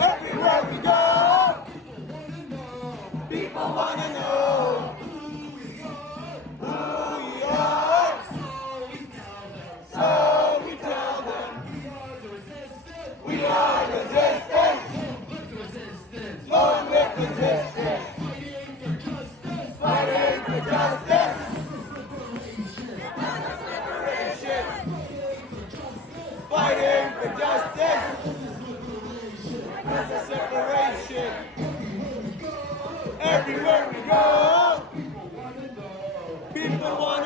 Everywhere we go, people wanna know who we are. So we tell them we are resistance. Long live resistance. Fighting for justice. Liberation. Fighting for justice. That's a separation. Everywhere we go, people want